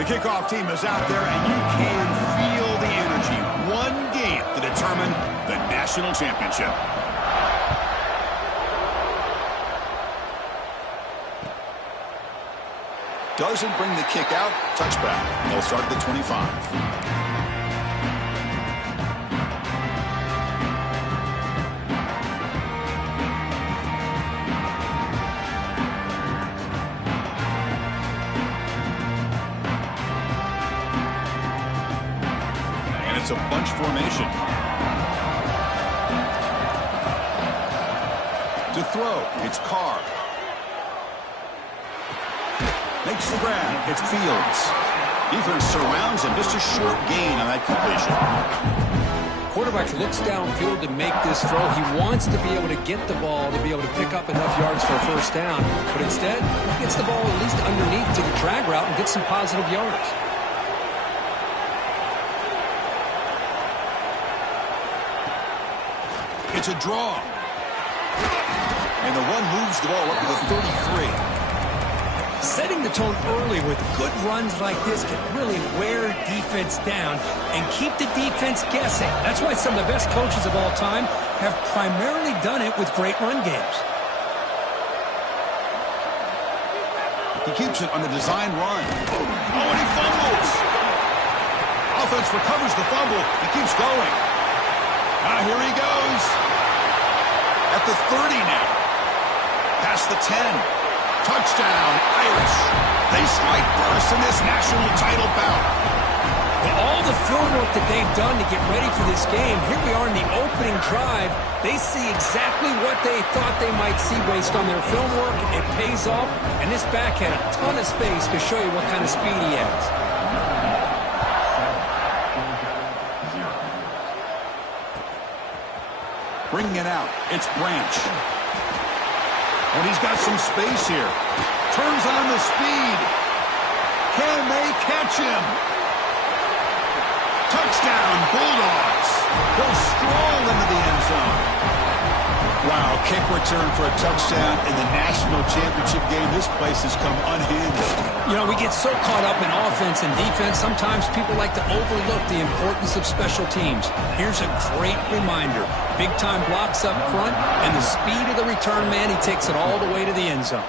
The kickoff team is out there, and you can feel the energy. One game to determine the national championship. Doesn't bring the kick out. Touchback. They'll start at the 25. A bunch formation. To throw, it's Carr. Makes the grab, it's Fields. Defense surrounds him, just a short gain on that completion. Quarterback looks downfield to make this throw. He wants to be able to get the ball to be able to pick up enough yards for a first down, but instead, he gets the ball at least underneath to the drag route and gets some positive yards. It's a draw. And the run moves the ball up to the 33. Setting the tone early with good runs like this can really wear defense down and keep the defense guessing. That's why some of the best coaches of all time have primarily done it with great run games. He keeps it on the design run. Oh, and he fumbles. Offense recovers the fumble. He keeps going. Here he goes. At the 30 now. Past the 10. Touchdown, Irish. They strike first in this national title bout. With all the film work that they've done to get ready for this game, here we are in the opening drive. They see exactly what they thought they might see based on their film work. It pays off, and this back had a ton of space to show you what kind of speed he has. Bringing it out, it's Branch. And he's got some space here. Turns on the speed. Can they catch him? Touchdown, Bulldogs. They'll stroll into the end zone. Wow, kick return for a touchdown in the national championship game. This place has come unhinged. You know, we get so caught up in offense and defense, sometimes people like to overlook the importance of special teams. Here's a great reminder. Big-time blocks up front, and the speed of the return man, he takes it all the way to the end zone.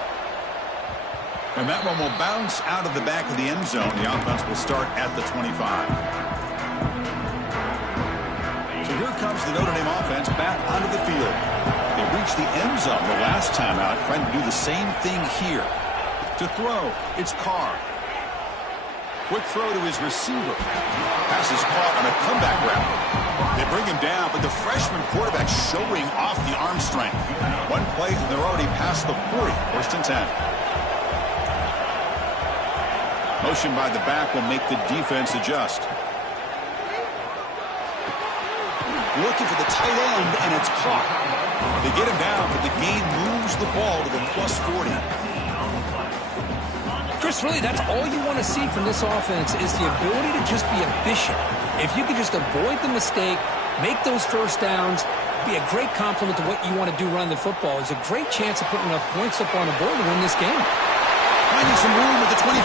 And that one will bounce out of the back of the end zone. The offense will start at the 25. So here comes the Notre Dame offense back onto the field. They reached the end zone the last time out, trying to do the same thing here. To throw, it's Carr. Quick throw to his receiver. Pass is caught on a comeback route. They bring him down, but the freshman quarterback showing off the arm strength. One play, and they're already past the 40. First and 10. Motion by the back will make the defense adjust. Looking for the tight end, and it's caught. They get him down, but the gain moves the ball to the plus 40. Chris, really, that's all you want to see from this offense is the ability to just be efficient. If you can just avoid the mistake, make those first downs, be a great compliment to what you want to do running the football. There's a great chance of putting enough points up on the board to win this game. Finding some room at the 25.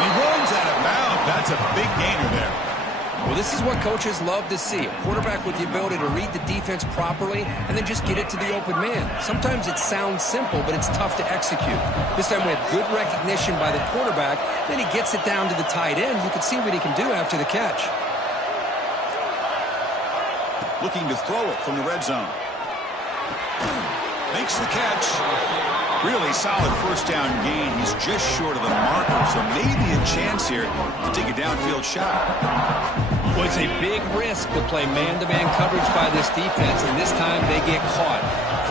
And he runs out of bounds. That's a big gainer there. Well, this is what coaches love to see. A quarterback with the ability to read the defense properly and then just get it to the open man. Sometimes it sounds simple, but it's tough to execute. This time we have good recognition by the quarterback. Then he gets it down to the tight end. You can see what he can do after the catch. Looking to throw it from the red zone. Makes the catch. Really solid first down gain. He's just short of the marker, so maybe a chance here to take a downfield shot. Well, it's a big risk to play man-to-man coverage by this defense, and this time they get caught.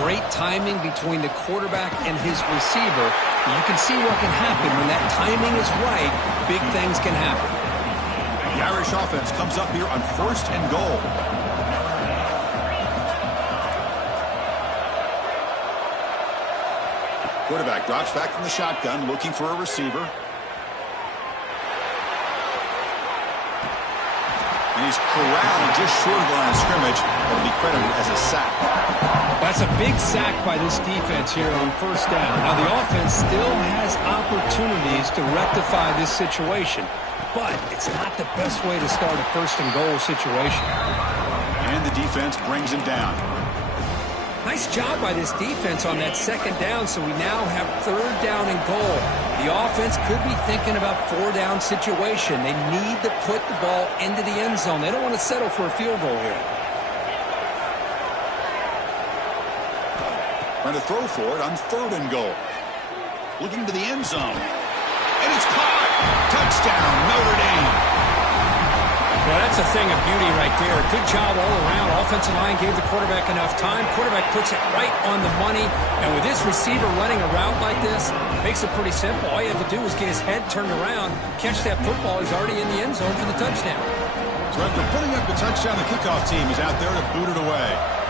Great timing between the quarterback and his receiver. You can see what can happen when that timing is right. Big things can happen. The Irish offense comes up here on 1st and goal. Quarterback drops back from the shotgun, looking for a receiver. And he's corralled just short of the line of scrimmage. That'll be credited as a sack. That's a big sack by this defense here on first down. Now, the offense still has opportunities to rectify this situation, but it's not the best way to start a first-and-goal situation. And the defense brings him down. Nice job by this defense on that second down, so we now have third down and goal. The offense could be thinking about four-down situation. They need to put the ball into the end zone. They don't want to settle for a field goal here. Trying to throw for it on third and goal. Looking to the end zone. And it's caught. Touchdown, Notre Dame. Well, that's a thing of beauty right there. Good job all around. Offensive line gave the quarterback enough time. Quarterback puts it right on the money. And with this receiver running a route like this, makes it pretty simple. All you have to do is get his head turned around, catch that football. He's already in the end zone for the touchdown. So after putting up the touchdown, the kickoff team is out there to boot it away.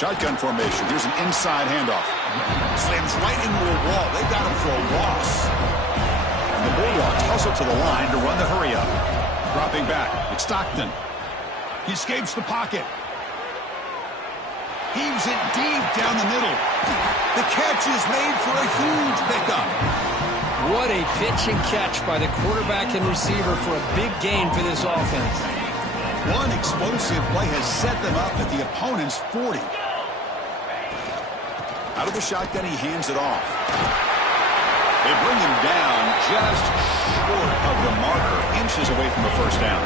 Shotgun formation. Here's an inside handoff. Slams right into a wall. They've got him for a loss. And the Bulldogs hustle to the line to run the hurry up. Dropping back. It's Stockton. He escapes the pocket. Heaves it deep down the middle. The catch is made for a huge pickup. What a pitch and catch by the quarterback and receiver for a big gain for this offense. One explosive play has set them up at the opponent's 40. Out of the shotgun, he hands it off. They bring him down just short of the marker, inches away from the first down.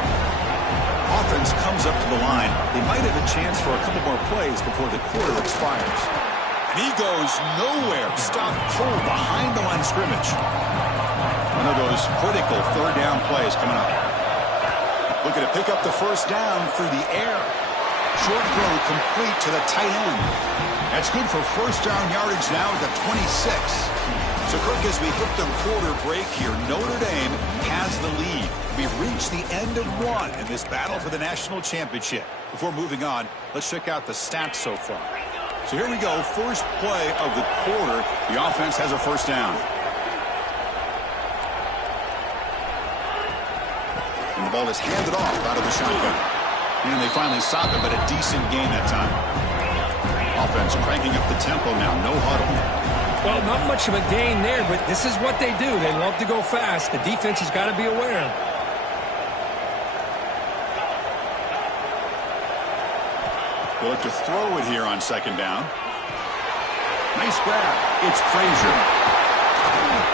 Offense comes up to the line. They might have a chance for a couple more plays before the quarter expires. And he goes nowhere. Stop cold behind the line of scrimmage. One of those critical third down plays coming up. Looking to pick up the first down through the air. Short throw complete to the tight end. That's good for first down yardage now at the 26. So, Kirk, as we hit the quarter break here, Notre Dame has the lead. We've reached the end of one in this battle for the national championship. Before moving on, let's check out the stats so far. So here we go. First play of the quarter. The offense has a first down. And the ball is handed off out of the shotgun. And they finally stop it, but a decent gain that time. Offense cranking up the tempo now. No huddle. Well, not much of a gain there, but this is what they do. They love to go fast. The defense has got to be aware. They look to throw it here on second down. Nice grab. It's Frazier.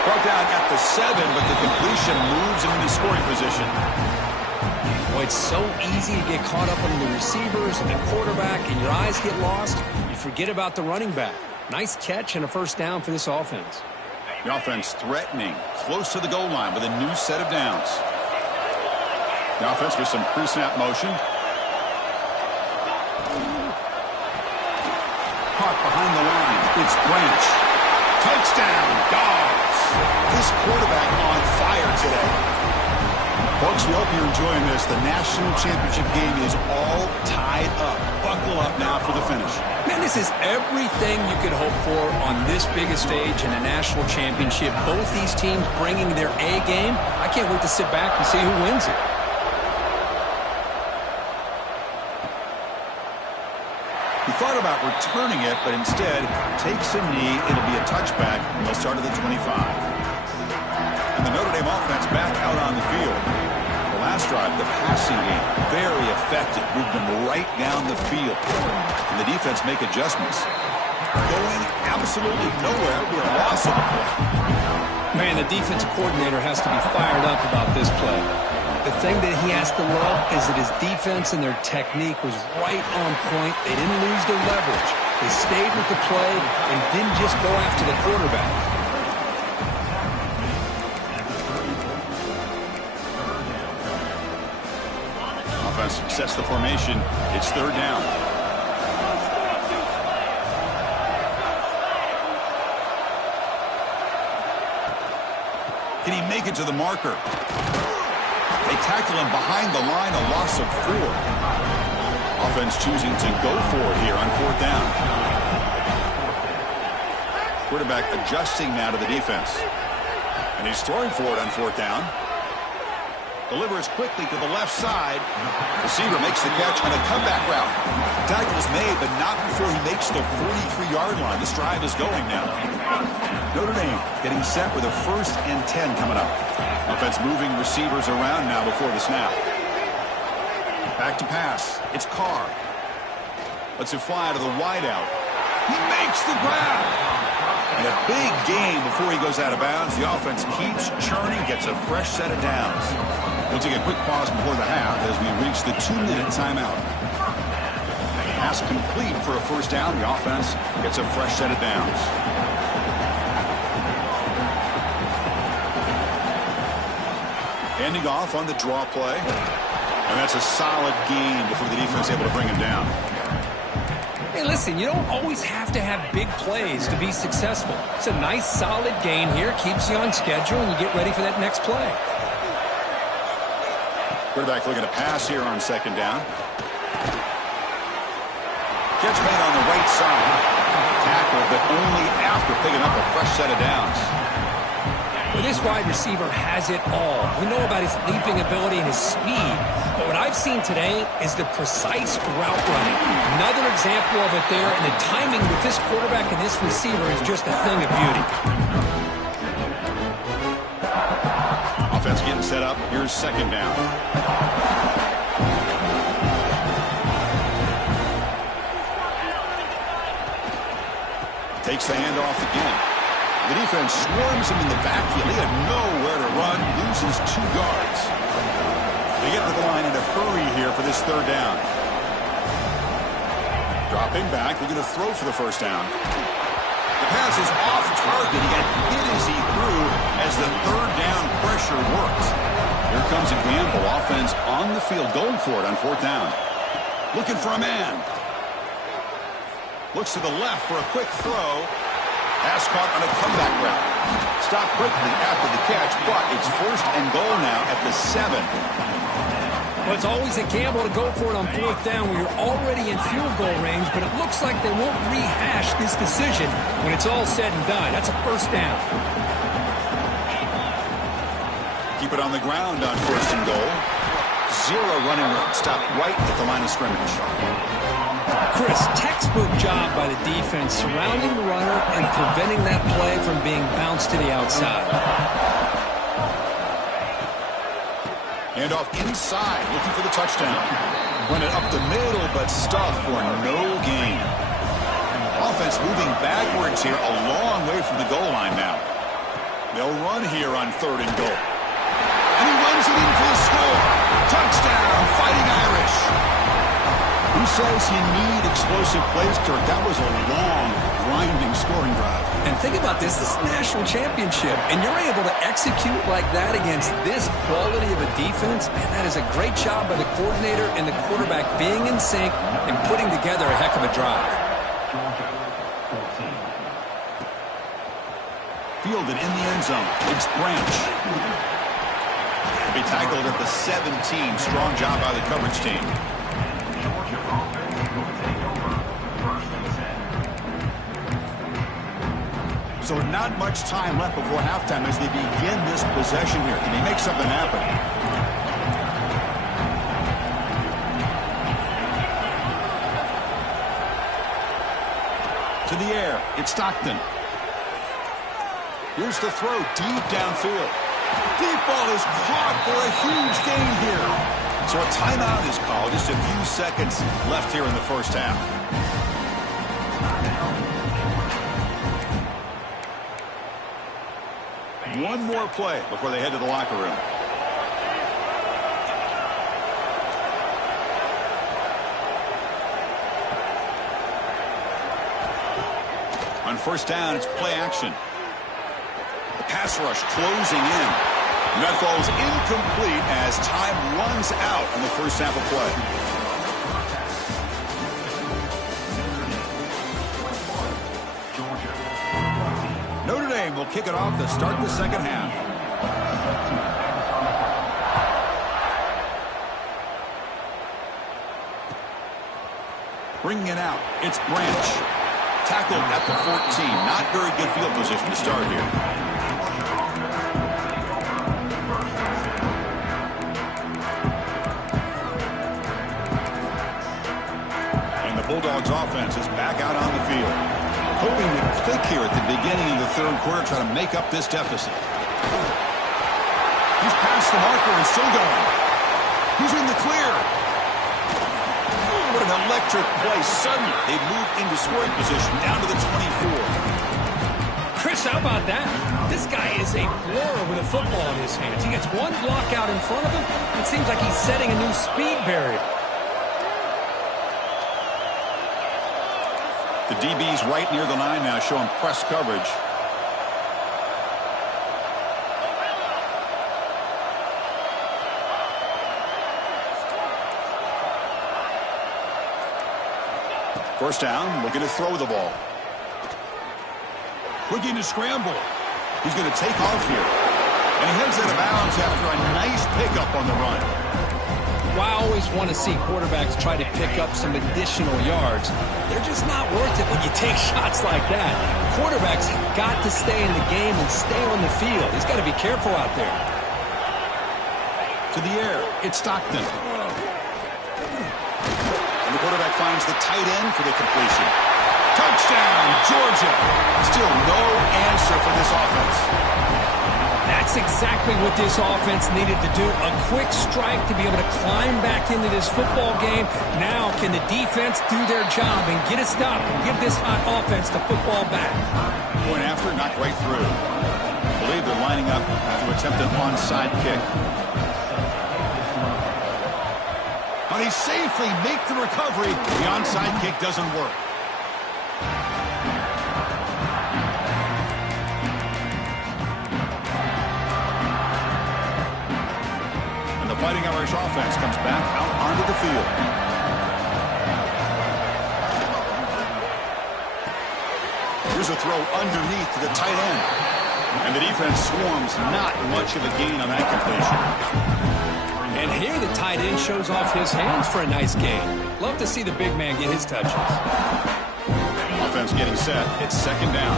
Brought down at the 7, but the completion moves him into scoring position. Boy, it's so easy to get caught up on the receivers and the quarterback, and your eyes get lost. You forget about the running back. Nice catch and a first down for this offense. The offense threatening, close to the goal line with a new set of downs. The offense with some pre-snap motion. Caught behind the line. It's Branch. Touchdown, Dogs. This quarterback on fire today. Folks, we hope you're enjoying this. The national championship game is all tied up. Buckle up now for the finish. Man, this is everything you could hope for on this biggest stage in a national championship. Both these teams bringing their A game. I can't wait to sit back and see who wins it. He thought about returning it, but instead takes a knee. It'll be a touchback, and they'll start at the 25. And the Notre Dame offense back out on the field. The last drive, the passing game, very effective. Moved them right down the field. And the defense make adjustments. Going absolutely nowhere. Be a loss of the play. Man, the defensive coordinator has to be fired up about this play. The thing that he has to love is that his defense and their technique was right on point. They didn't lose their leverage. They stayed with the play and didn't just go after the quarterback. Offense sets the formation. It's third down. Can he make it to the marker? They tackle him behind the line, a loss of 4. Offense choosing to go for it here on 4th down. Quarterback adjusting now to the defense. And he's throwing for it on 4th down. Delivers quickly to the left side. Receiver makes the catch on a comeback route. Tackle is made, but not before he makes the 43-yard line. This drive is going now. Notre Dame getting set with a 1st and 10 coming up. Offense moving receivers around now before the snap. Back to pass. It's Carr. Lets it fly to the wideout. He makes the grab. And a big gain before he goes out of bounds. The offense keeps churning, gets a fresh set of downs. We'll take a quick pause before the half as we reach the 2-minute timeout. Pass complete for a 1st down. The offense gets a fresh set of downs. Handing off on the draw play. And that's a solid gain before the defense is able to bring him down. Hey, listen, you don't always have to have big plays to be successful. It's a nice, solid gain here. Keeps you on schedule, and you get ready for that next play. Quarterback looking to pass here on 2nd down. Catch made on the right side. Tackle, but only after picking up a fresh set of downs. Well, this wide receiver has it all. We know about his leaping ability and his speed. But what I've seen today is the precise route running. Another example of it there, and the timing with this quarterback and this receiver is just a thing of beauty. Offense getting set up. Here's 2nd down. Takes the handoff again. The defense swarms him in the backfield. He had nowhere to run. Loses 2 yards. They get to the line in a hurry here for this 3rd down. Dropping back. They're going to throw for the 1st down. The pass is off target. He got hit as he threw as the 3rd down pressure worked. Here comes a gamble. Offense on the field going for it on 4th down. Looking for a man. Looks to the left for a quick throw. Pass caught on a comeback route. Stopped quickly after the catch, but it's 1st and goal now at the 7. Well, it's always a gamble to go for it on 4th down when you're already in field goal range, but it looks like they won't rehash this decision when it's all said and done. That's a 1st down. Keep it on the ground on 1st and goal. 0 running room. Stopped right at the line of scrimmage. Chris, textbook job by the defense surrounding the runner and preventing that play from being bounced to the outside. Handoff inside, looking for the touchdown. Run it up the middle, but stuffed for no gain. Offense moving backwards here, a long way from the goal line now. They'll run here on 3rd and goal. And he runs it in for the score. Touchdown, Fighting Irish. Who says you need explosive plays, Kirk? That was a long, grinding scoring drive. And think about this. This is a national championship, and you're able to execute like that against this quality of a defense. Man, that is a great job by the coordinator and the quarterback being in sync and putting together a heck of a drive. Fielded in the end zone. It's Branch. He'll be tackled at the 17. Strong job by the coverage team. So not much time left before halftime as they begin this possession here. Can they make something happen? To the air. It's Stockton. Here's the throw deep downfield. Deep ball is caught for a huge gain here. So a timeout is called. Just a few seconds left here in the 1st half. One more play before they head to the locker room. On 1st down, it's play action. The pass rush closing in. And that falls incomplete as time runs out on the 1st half of play. Notre Dame will kick it off to start the 2nd half. Bringing it out, it's Branch. Tackled at the 14. Not very good field position to start here. And the Bulldogs offense is back out on the field. Hoping to click here at the beginning of the third quarter, try to make up this deficit. He's past the marker and still going. He's in the clear. What an electric play. Suddenly, they move into scoring position down to the 24. Chris, how about that? This guy is a blower with a football in his hands. He gets one block out in front of him. It seems like he's setting a new speed barrier. The DB's right near the line now, showing press coverage. First down, looking to throw the ball. Looking to scramble. He's going to take off here. And he heads out of bounds after a nice pickup on the run. Well, I always want to see quarterbacks try to pick up some additional yards. They're just not worth it when you take shots like that. Quarterbacks have got to stay in the game and stay on the field. He's got to be careful out there. To the air, it's Stockton. And the quarterback finds the tight end for the completion. Touchdown, Georgia. Still no answer for this offense. That's exactly what this offense needed to do. A quick strike to be able to climb back into this football game. Now can the defense do their job and get a stop and give this hot offense the football back? Point after, knocked right through. I believe they're lining up to attempt an onside kick. But he safely make the recovery. The onside kick doesn't work. And the Fighting Irish offense comes back out onto the field. Here's a throw underneath to the tight end. And the defense swarms. Not much of a gain on that completion. And here the tight end shows off his hands for a nice gain. Love to see the big man get his touches. Offense getting set. It's second down.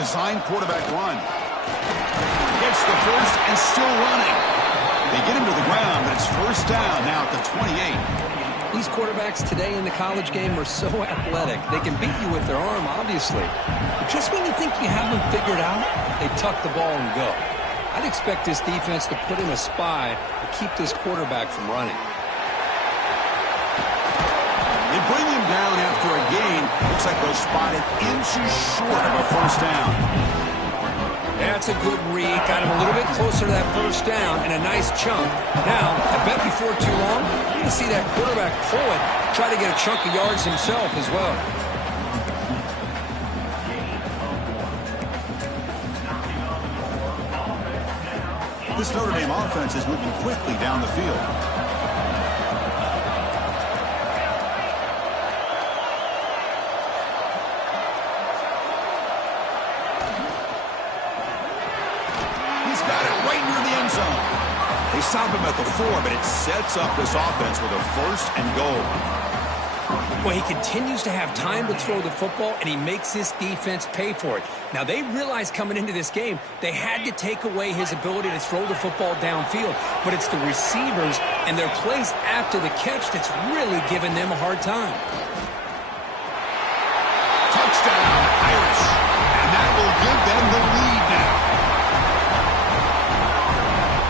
Design quarterback run. Gets the first and still running. They get him to the ground, but it's first down now at the 28. These quarterbacks today in the college game are so athletic. They can beat you with their arm, obviously. But just when you think you have them figured out, they tuck the ball and go. I'd expect this defense to put in a spy to keep this quarterback from running. They bring him down after a gain. Looks like they're spotted inches short of a first down. That's a good read. Got him a little bit closer to that first down and a nice chunk. Now, I bet before too long, you're going to see that quarterback pull it, try to get a chunk of yards himself as well. This Notre Dame offense is moving quickly down the field. They stop him at the 4, but it sets up this offense with a first and goal. Well, he continues to have time to throw the football, and he makes this defense pay for it. Now, they realized coming into this game, they had to take away his ability to throw the football downfield, but it's the receivers and their plays after the catch that's really giving them a hard time. Touchdown, Irish, and that will give them the lead now.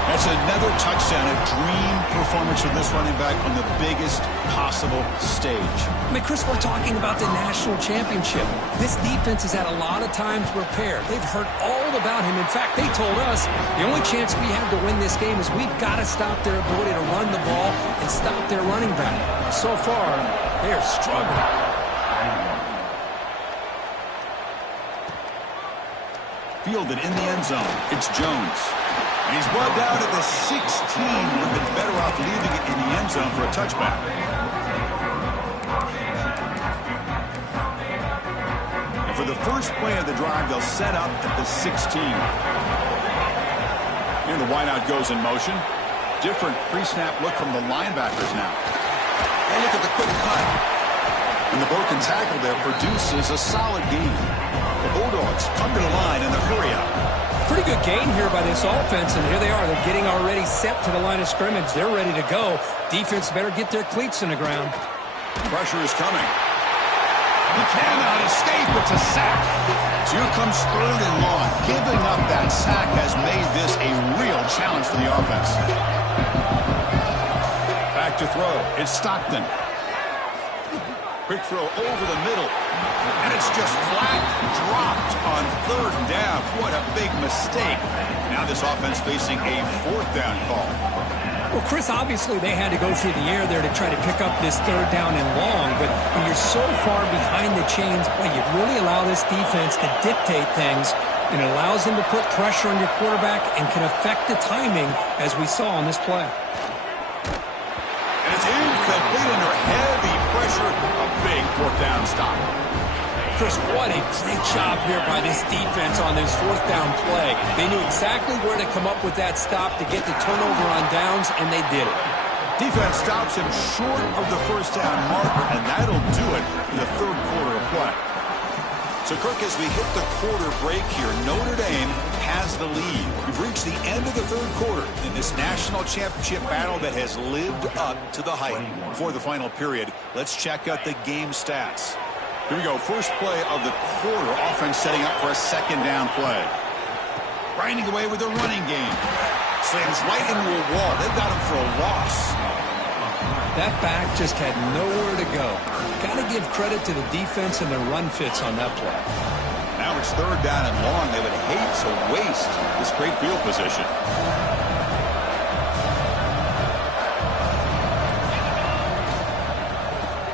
That's another touchdown, a dream performance from this running back on the biggest possible stage. I mean, Chris, we're talking about the national championship. This defense has had a lot of time to prepare. They've heard all about him. In fact, they told us the only chance we have to win this game is we've got to stop their ability to run the ball and stop their running back. So far, they are struggling. Fielded in the end zone. It's Jones. And he's brought down at the 16. Would have been better off leaving it in the end zone for a touchback. And for the first play of the drive, they'll set up at the 16. And the wideout goes in motion. different pre-snap look from the linebackers now. And look at the quick cut. And the broken tackle there produces a solid gain. The Bulldogs come to the line in the hurry up. Pretty good gain here by this offense, and here they are. They're getting already set to the line of scrimmage. They're ready to go. Defense better get their cleats in the ground. Pressure is coming. He cannot escape. It's a sack. So here comes 3rd and long. Giving up that sack has made this a real challenge for the offense. Back to throw. It's Stockton. Quick throw over the middle. And it's just flat dropped on 3rd down. What a big mistake. Now this offense facing a 4th down call. Well, Chris, obviously they had to go through the air there to try to pick up this 3rd down and long, but when you're so far behind the chains, boy, you really allow this defense to dictate things, and it allows them to put pressure on your quarterback and can affect the timing, as we saw on this play. And it's incomplete under heavy pressure. A big 4th down stop. Chris, what a great job here by this defense on this 4th down play. They knew exactly where to come up with that stop to get the turnover on downs, and they did it. Defense stops him short of the 1st down marker, and that'll do it in the 3rd quarter of play. So, Kirk, as we hit the quarter break here, Notre Dame has the lead. We've reached the end of the 3rd quarter in this national championship battle that has lived up to the hype. Before the final period, let's check out the game stats. Here we go. First play of the quarter. Offense setting up for a 2nd down play. Grinding away with the running game. Slams right into a wall. They've got him for a loss. That back just had nowhere to go. Got to give credit to the defense and their run fits on that play. Now it's 3rd down and long. They would hate to waste this great field position.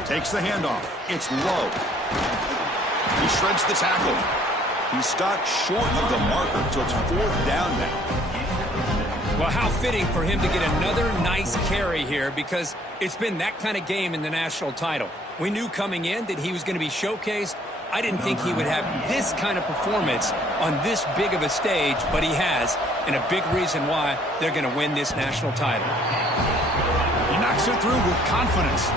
Takes the handoff. It's low. He shreds the tackle. He's stopped short of the marker, so it's 4th down now. Well, how fitting for him to get another nice carry here, because it's been that kind of game in the national title. We knew coming in that he was going to be showcased. I didn't think he would have this kind of performance on this big of a stage, but he has, and a big reason why they're going to win this national title. He knocks it through with confidence.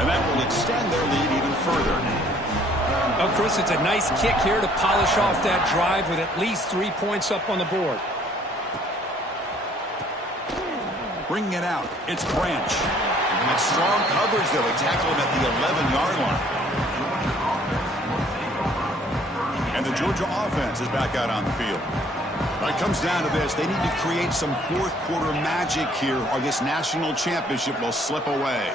And that will extend their lead even further. Oh, Chris, it's a nice kick here to polish off that drive with at least 3 points up on the board. Bringing it out. It's Branch. And strong coverage, though. They tackle him at the 11-yard line. And the Georgia offense is back out on the field. When it comes down to this, they need to create some 4th quarter magic here, or this national championship will slip away.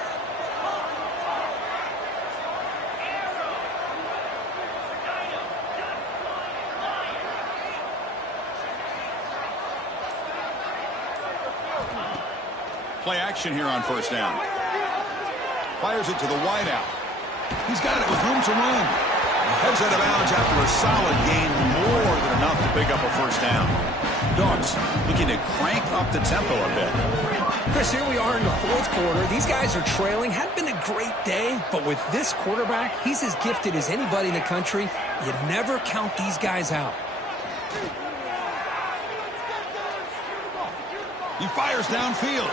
Play action here on 1st down. Fires it to the wideout. He's got it with room to run. Heads out of bounds after a solid gain, more than enough to pick up a 1st down. Dogs looking to crank up the tempo a bit. Chris, here we are in the 4th quarter. These guys are trailing. Hadn't been a great day, but with this quarterback, he's as gifted as anybody in the country. You never count these guys out. He fires downfield.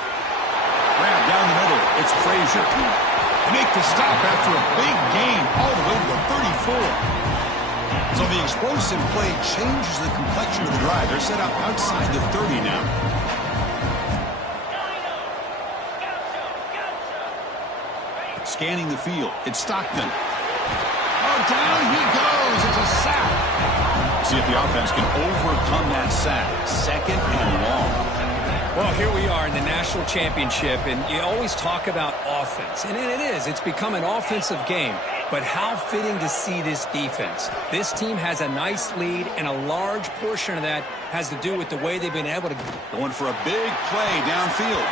Grab down the middle. It's Frazier. They make the stop after a big gain all the way to the 34. So the explosive play changes the complexion of the drive. They're set up outside the 30 now. Scanning the field. It's Stockton. Oh, down he goes. It's a sack. See if the offense can overcome that sack. 2nd and long. Well, here we are in the national championship, and you always talk about offense. And it is. It's become an offensive game. But how fitting to see this defense. This team has a nice lead, and a large portion of that has to do with the way they've been able to... Going for a big play downfield.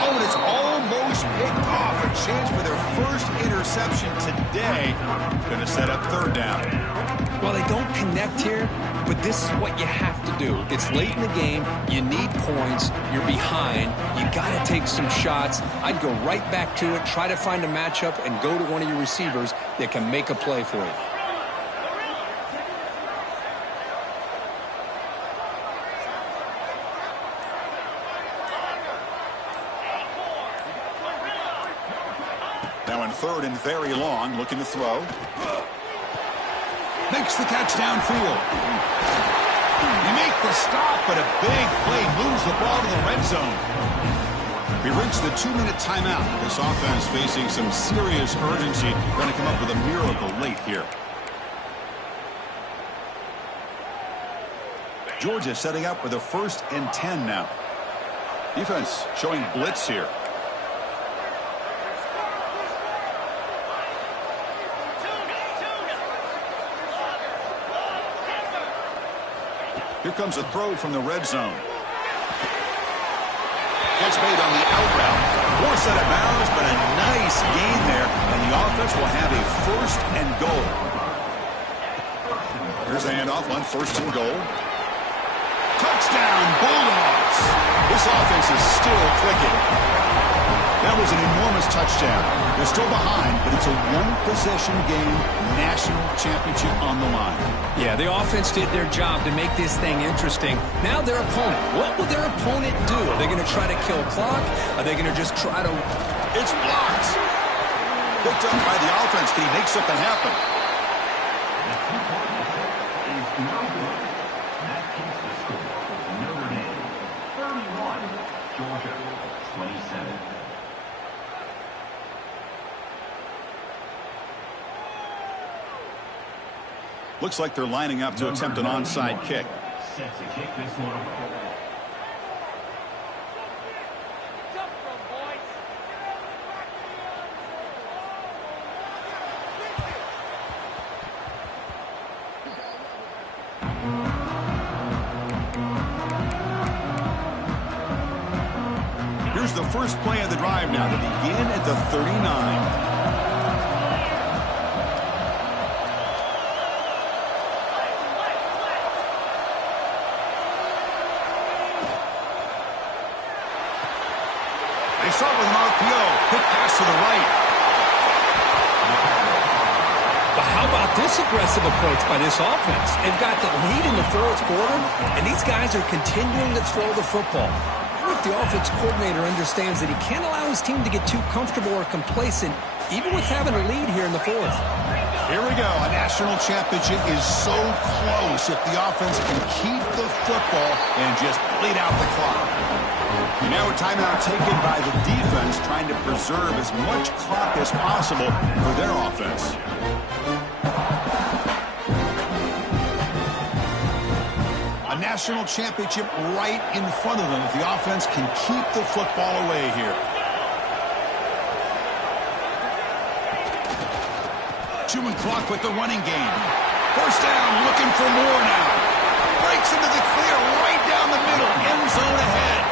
Oh, and it's almost picked off. A chance for their first interception today. Going to set up 3rd down. Well, they don't connect here, but this is what you have to do. It's late in the game. You need points. You're behind. You got to take some shots. I'd go right back to it, try to find a matchup, and go to one of your receivers that can make a play for you. Now in third and very long, looking to throw. Makes the catch downfield. He makes the stop, but a big play moves the ball to the red zone. We reached the 2-minute timeout. This offense facing some serious urgency, trying to come up with a miracle late here. Georgia setting up with a 1st and 10 now. Defense showing blitz here. Here comes a throw from the red zone. Catch made on the out route. Force out of bounds, but a nice gain there, and the offense will have a 1st and goal. Here's a handoff on 1st and goal. Touchdown, Bulldogs! This offense is still clicking. That was an enormous touchdown. They're still behind, but it's a one-possession game, national championship on the line. Yeah, the offense did their job to make this thing interesting. Now their opponent. What will their opponent do? Are they going to try to kill clock? Are they going to just try to... It's blocked. Picked up by the offense. Can he make something happen? Georgia, 27. Looks like they're lining up to attempt an onside kick. Set to kick this one away. Here's the first play of the drive now to begin at the 39. They start with an RPO. Quick pass to the right. But how about this aggressive approach by this offense? They've got the lead in the 4th quarter, and these guys are continuing to throw the football. I think the offense coordinator understands that he can't allow his team to get too comfortable or complacent, even with having a lead here in the 4th. Here we go. A national championship is so close if the offense can keep the football and just bleed out the clock. And now a timeout taken by the defense, trying to preserve as much clock as possible for their offense. A national championship right in front of them if the offense can keep the football away here. Chewing clock with the running game. 1st down, looking for more now. Breaks into the clear right down the middle. End zone ahead.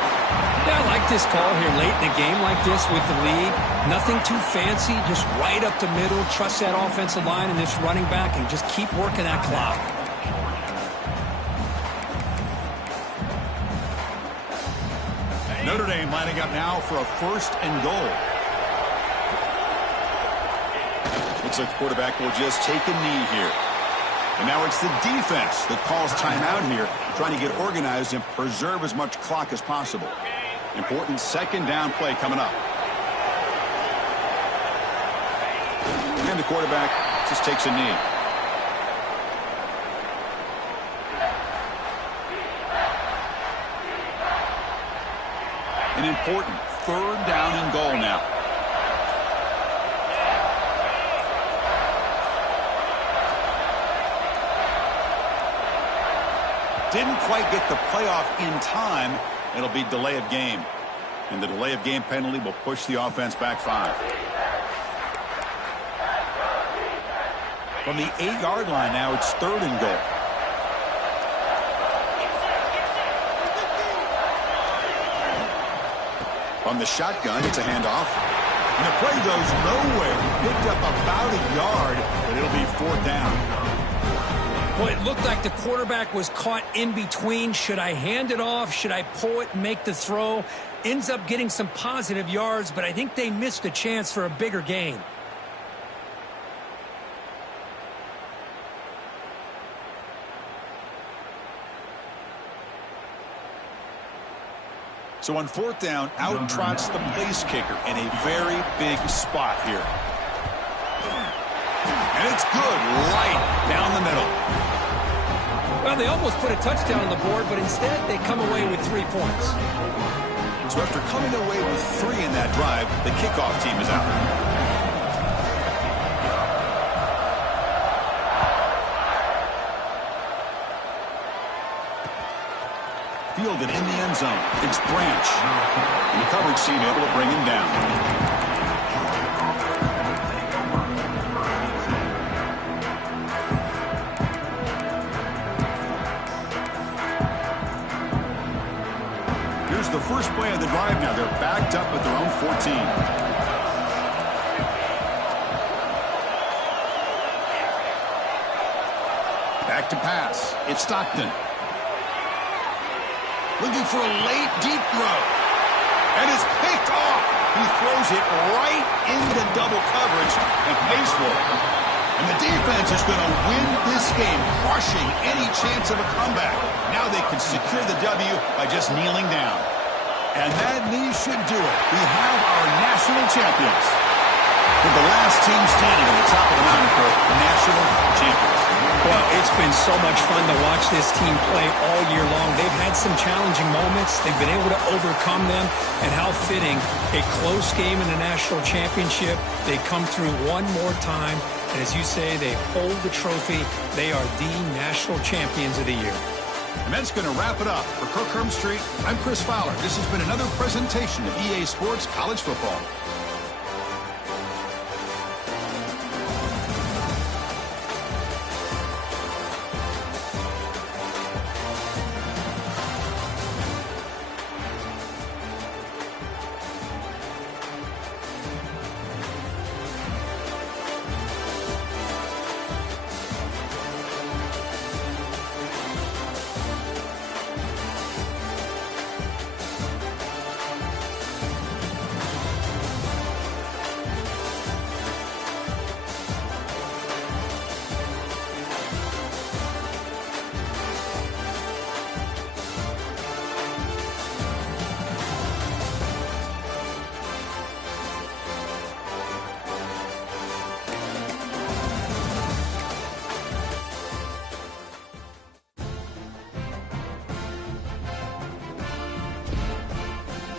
Yeah, I like this call here late in a game like this with the lead. Nothing too fancy, just right up the middle. Trust that offensive line and this running back and just keep working that clock. Notre Dame lining up now for a 1st and goal. Looks like the quarterback will just take a knee here. And now it's the defense that calls timeout here, trying to get organized and preserve as much clock as possible. Important 2nd down play coming up. And the quarterback just takes a knee. An important 3rd down and goal now. Didn't quite get the playoff in time. It'll be delay of game. And the delay of game penalty will push the offense back 5. From the 8-yard line now, it's 3rd and goal. From the shotgun, it's a handoff. And the play goes nowhere. He picked up about a yard, but it'll be 4th down. Well, it looked like the quarterback was caught in between. Should I hand it off? Should I pull it and make the throw? Ends up getting some positive yards, but I think they missed a chance for a bigger gain. So on fourth down, out trots the place kicker in a very big spot here. And it's good, right down the middle. Well, they almost put a touchdown on the board, but instead they come away with 3 points. So after coming away with 3 in that drive, the kickoff team is out. Fielded in the end zone. It's Branch. And the coverage team able to bring him down. Here's the first play of the drive now. They're backed up at their own 14. Back to pass. It's Stockton. Looking for a late, deep throw. And it's picked off. He throws it right into double coverage and pays for it. And the defense is going to win this game, crushing any chance of a comeback. Now they can secure the W by just kneeling down. And that knee should do it. We have our national champions. With the last team standing on the top of the mountain for national champions. Well, it's been so much fun to watch this team play all year long. They've had some challenging moments. They've been able to overcome them. And how fitting, a close game in the national championship. They come through one more time. And as you say, they hold the trophy. They are the national champions of the year. And that's going to wrap it up. For Kirk Street, I'm Chris Fowler. This has been another presentation of EA Sports College Football.